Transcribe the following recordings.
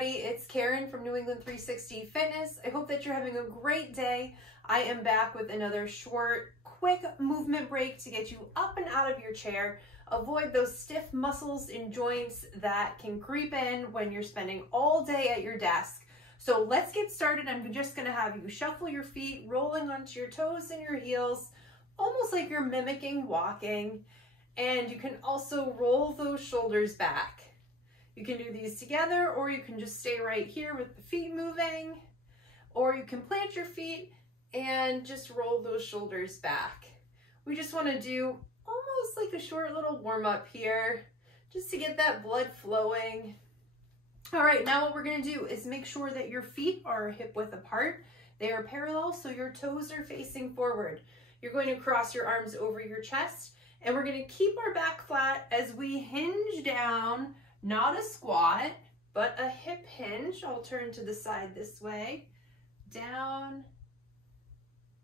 everybody, it's Karen from New England 360 Fitness. I hope that you're having a great day. I am back with another short, quick movement break to get you up and out of your chair. Avoid those stiff muscles in joints that can creep in when you're spending all day at your desk. So let's get started. I'm just gonna have you shuffle your feet, rolling onto your toes and your heels, almost like you're mimicking walking. And you can also roll those shoulders back. You can do these together, or you can just stay right here with the feet moving, or you can plant your feet and just roll those shoulders back. We just want to do almost like a short little warm-up here, just to get that blood flowing. All right, now what we're going to do is make sure that your feet are hip width apart. They are parallel, so your toes are facing forward. You're going to cross your arms over your chest, and we're going to keep our back flat as we hinge down. Not a squat, but a hip hinge. I'll turn to the side this way, down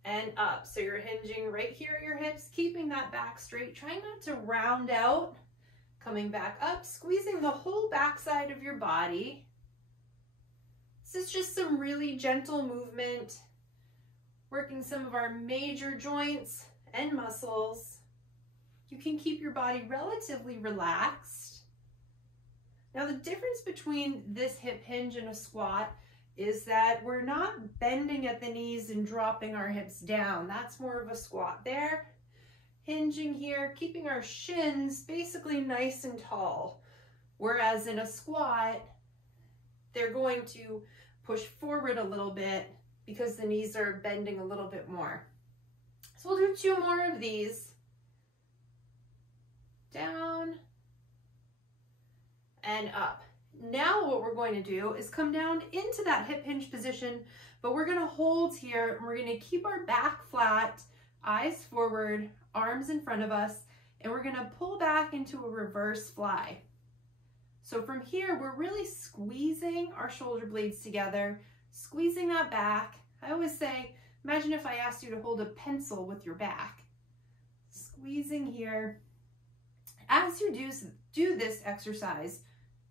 and up. So you're hinging right here at your hips, keeping that back straight, trying not to round out, coming back up, squeezing the whole backside of your body. This is just some really gentle movement, working some of our major joints and muscles. You can keep your body relatively relaxed. Now the difference between this hip hinge and a squat is that we're not bending at the knees and dropping our hips down. That's more of a squat there. Hinging here, keeping our shins basically nice and tall. Whereas in a squat, they're going to push forward a little bit because the knees are bending a little bit more. So we'll do 2 more of these. Down and up. Now what we're going to do is come down into that hip hinge position, but we're going to hold here and we're going to keep our back flat, eyes forward, arms in front of us, and we're going to pull back into a reverse fly. So from here, we're really squeezing our shoulder blades together, squeezing that back. I always say, imagine if I asked you to hold a pencil with your back. Squeezing here. As you do this exercise,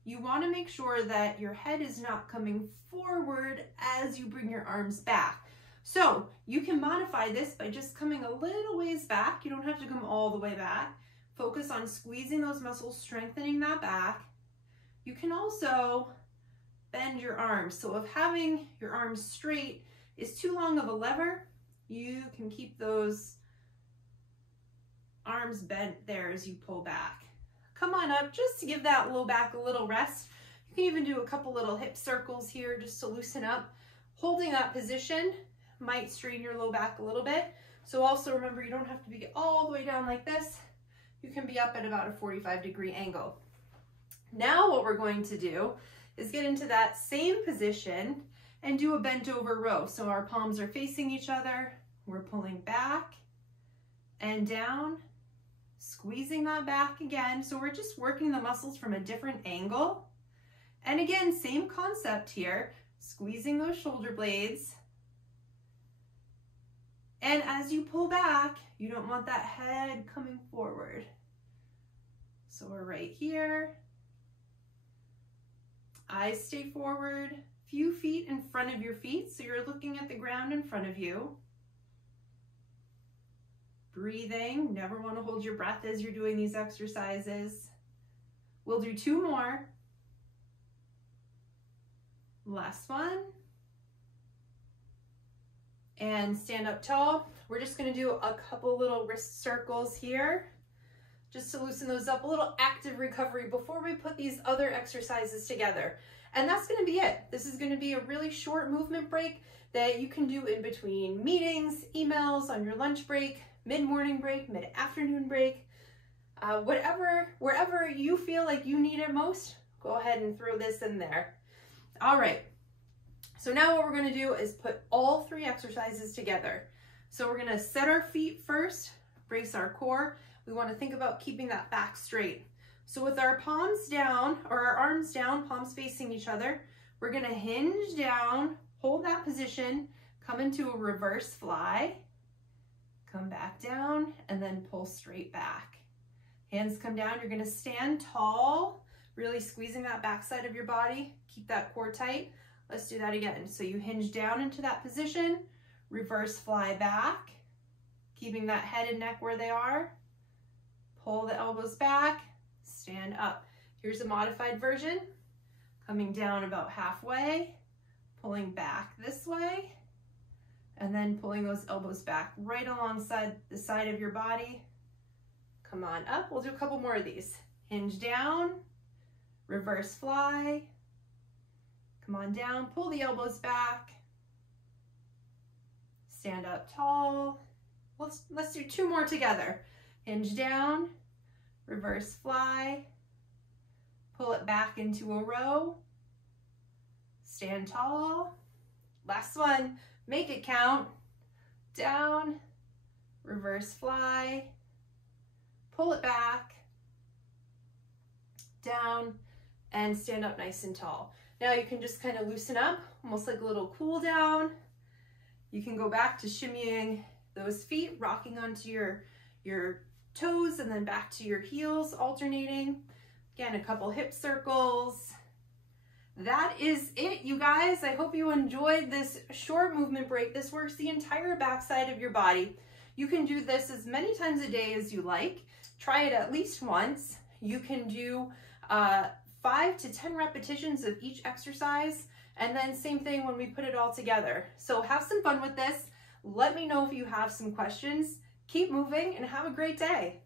you want to make sure that your head is not coming forward as you bring your arms back. So you can modify this by just coming a little ways back. You don't have to come all the way back. Focus on squeezing those muscles, strengthening that back. You can also bend your arms. So if having your arms straight is too long of a lever, you can keep those arms bent there as you pull back. Come on up just to give that low back a little rest. You can even do a couple little hip circles here just to loosen up. Holding that position might strain your low back a little bit. So also remember, you don't have to be all the way down like this. You can be up at about a 45-degree angle. Now what we're going to do is get into that same position and do a bent over row. So our palms are facing each other. We're pulling back and down, squeezing that back again. So we're just working the muscles from a different angle. And again, same concept here, squeezing those shoulder blades. And as you pull back, you don't want that head coming forward. So we're right here. Eyes stay forward, few feet in front of your feet. So you're looking at the ground in front of you. Breathing, never want to hold your breath as you're doing these exercises. We'll do 2 more. Last one. And stand up tall. We're just going to do a couple little wrist circles here, just to loosen those up, a little active recovery before we put these other exercises together. And that's going to be it. This is going to be a really short movement break that you can do in between meetings, emails, on your lunch break, mid-morning break, mid-afternoon break, wherever you feel like you need it most, go ahead and throw this in there. All right, so now what we're gonna do is put all 3 exercises together. So we're gonna set our feet first, brace our core. We wanna think about keeping that back straight. So with our palms down, or our arms down, palms facing each other, we're gonna hinge down, hold that position, come into a reverse fly, come back down, and then pull straight back. Hands come down, you're gonna stand tall, really squeezing that backside of your body. Keep that core tight. Let's do that again. So you hinge down into that position, reverse fly back, keeping that head and neck where they are. Pull the elbows back, stand up. Here's a modified version. Coming down about halfway, pulling back this way, and then pulling those elbows back right alongside the side of your body. Come on up. We'll do a couple more of these. Hinge down, reverse fly. Come on down, pull the elbows back. Stand up tall. Let's do two more together. Hinge down, reverse fly. Pull it back into a row. Stand tall. Last one, make it count. Down, reverse fly. Pull it back. Down, and stand up nice and tall. Now you can just kind of loosen up, almost like a little cool down. You can go back to shimmying those feet, rocking onto your toes, and then back to your heels, alternating. Again, a couple hip circles. That is it, you guys. I hope you enjoyed this short movement break. This works the entire backside of your body. You can do this as many times a day as you like. Try it at least once. You can do 5 to 10 repetitions of each exercise, and then same thing when we put it all together. So have some fun with this. Let me know if you have some questions. Keep moving and have a great day.